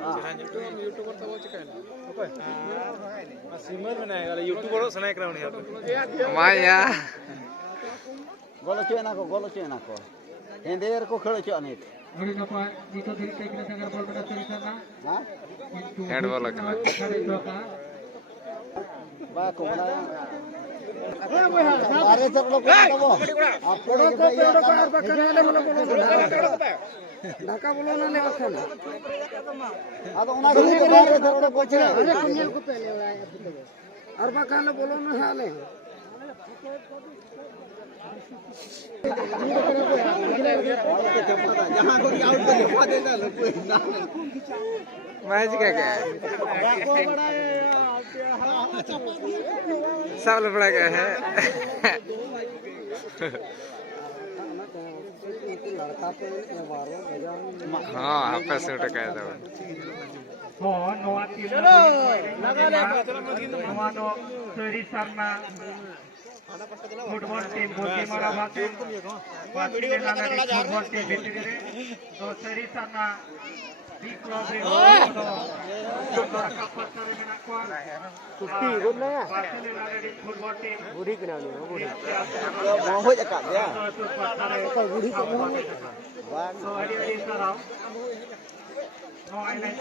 YouTuber तो वो chicken okay सिमर में नहीं वाला यूट्यूबर सनाई कराउन यार माया गोलो चेना को हेंदेर को खड़े चो अनित बड़ी नपा जीतो दिल टेक ने अगर बॉल बड़ा तरीका ना हां हेड बॉल लगना बा को बनाया अरे सब लोग को आपको ढाका बोलो ना ले बसन अब उना के बारे सब लोग पूछ रहे अरे कुंजल को पहले और बका लो बोलो ना हाले जहां को आउट कर दिखा देता लोग मैच क्या क्या है सब लफड़ा क्या है हाँ आपका सूट का है हो नवा टीम चलो लगा ले चलो नवा नो सरी शर्मा फुटबॉल टीम मोती मारा भाते वीडियो फुटबॉल टीम बिटिरे तो सरी शर्मा बी क्लब रे तो कपत्तर में को कुश्ती बोलना है पार्सल लाले फुटबॉल टीम बूढ़ी के नाम है बूढ़ी वो हो जाता है तो बूढ़ी को वाह तो अड़ी सराव नो आइलैंड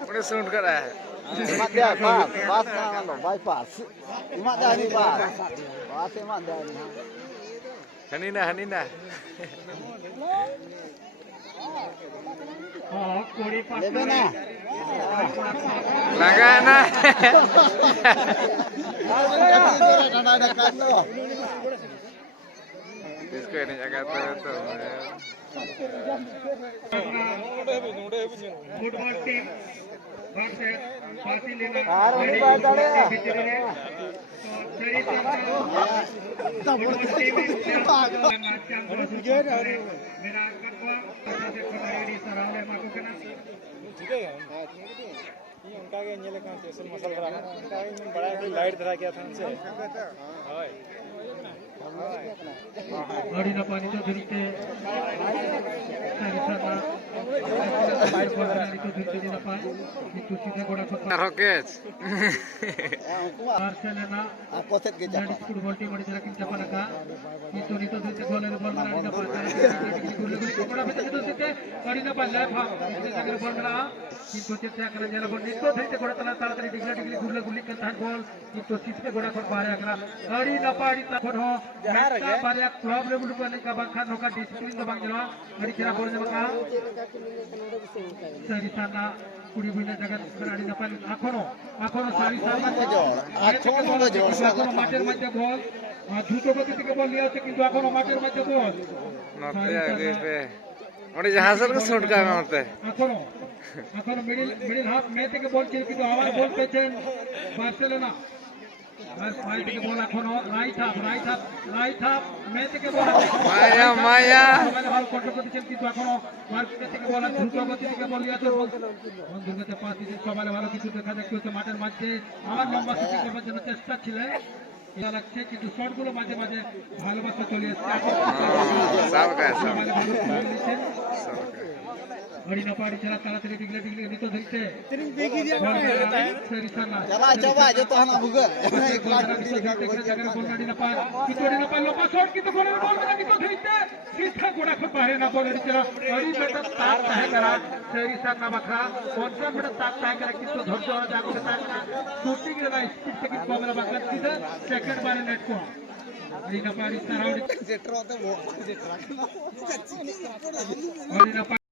अपने सूट कर रहा है mak dia pas na lo bypass mak dah ni pas mak dah ni हनीना हां कोड़ी पास लेबे ना लगा ना इसको नहीं जगह तो फुटबॉल टीम वर्सेस बार्सिलोना यार उन्हीं बात डाले उनका के नेले का स्पेशल मसाला रहा उनका में बड़ा लाइट धरा गया था उनसे हाय गाड़ी ना पानी तो धरते सारी बाइक वाली तो धरते ना पाए itu सीधे गोड़ा को Rockets Barcelona apa set ke jadi football team मध्ये किंच पनका itu नीतो धरते गोल ना पाता गोड़ा पे तो सीधे गाड़ी ना पाले अगर बॉल मिला किंतु चेष्टा करने जला बॉल नीतो धरते गोड़ा तना ताड़ाताड़ी डिगला गुल्ला करता बॉल किंतु सीधे गोड़ा को बाहर अगला गाड़ी ना पाड़ी ता हो मैच बारे क्लब रे बुलु करने का बखा नोका डिसिप्लिन तो बांगला गाड़ी चला बॉल ने बका सरी साना कुड़ी बुइना जगत खिलाड़ी ना पाली आखोनो सरी साना आखोनो जोर माठेर मध्य बॉल द्रुत गति থেকে বল নিয়ে আসছে কিন্তু এখনো মাঠের মধ্যে বল नते आगे पे और जहां से शॉट का होता है এখনো মিডল হাফ মে থেকে বল ছিল কিন্তু আবার বল পেছেন বার্সেলোনা আর ফাইল থেকে বল এখনো রাইট হাফ মে থেকে বল माया মানে বল কন্ট্রোল করতেছেন কিন্তু এখনো মার্কেট থেকে বল দ্রুত গতি থেকে বল নিয়ে আসছে বন্ধুর কাছে পাস দিতে সবাই ভালো কিছু দেখা যাচ্ছে মাঠের মধ্যে আমার লম্বা শুটিং করার জন্য চেষ্টা ছিলেন এটা লাগছে কিন্তু শটগুলো মাঝে মাঝে ভালোবাসা চলে আসছে बड़ी नपाड़ी चला ताड़ाताड़ी डिगले नीतो धरते चला चबा जो तो हना बुगा एक लाख जगह बॉल गाड़ी नपा कितोड़ी नपा लोपा शॉट की तो गोल बॉल में नीतो धरते सीधा गोड़ा को बाहर ना बॉल चला बड़ी बेटा ताक है करा सेरी सा ना बखरा कौन-सा बेटा ताक है करा कितो धरते और जागो ताक शूटिंग रे स्पीड से कितो मेरा बखरा सीधा सेकंड बार नेट को बड़ी नपाड़ी सराउंड जेट्रो तो वो जेट्रा बड़ी नपा